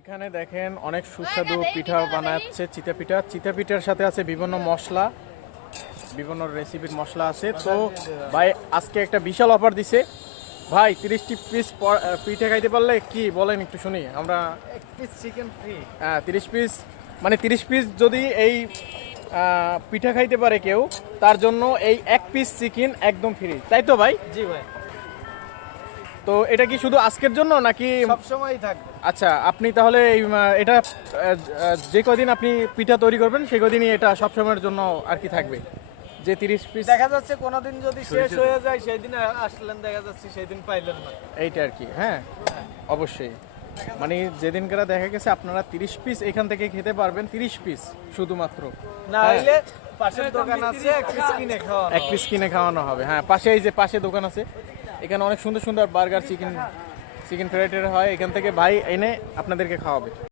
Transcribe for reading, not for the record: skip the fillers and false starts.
এখানে দেখেন অনেক সুস্বাদু পিঠা বানাচ্ছে চিতা পিঠা। চিতা পিঠার সাথে আছে বিভিন্ন মশলা, বিভিন্ন রেসিপির মশলা আছে। তো ভাই আজকে একটা বিশাল অফার দিছে ভাই, 30টি পিস পিঠা খাইতে পারলে কি বলেন একটু শুনি আমরা। এক পিস চিকেন ফ্রি। হ্যাঁ 30 পিস, মানে 30 পিস যদি এই পিঠা খাইতে পারে কেউ, তার জন্য এই এক পিস চিকেন একদম ফ্রি, তাই তো ভাই? জি ভাই, তো এটা কি শুধু আজকের জন্য নাকি? সব সময়ই থাকবে। আচ্ছা, আপনি তাহলে এটা যে কদিন আপনি পিঠা তৈরি করবেন সেই কদিনই এটা সবসময়ের জন্য আর কি থাকবে, যে 30 পিস। দেখা যাচ্ছে কোনোদিন যদি শেষ হয়ে যায় সেই দিন আসলেন, দেখা যাচ্ছে সেই দিন পাইলেন না। এইটা আর কি। হ্যাঁ অবশ্যই, মানে যেদিনকার দেখা গেছে আপনারা 30 পিস এখান থেকে খেতে পারবেন, 30 পিস শুধুমাত্র। না হ্যাঁ। হইলে পাশের দোকান আছে, এক পিস কিনে খাওয়া। এক পিস কিনে খাওয়ানো হবে। হ্যাঁ, পাশে এই যে পাশে দোকান আছে, এখানে অনেক সুন্দর সুন্দর বার্গার, চিকেন ফ্রাইড হয়, এখান থেকে ভাই এনে আপনাদেরকে খাওয়াবে।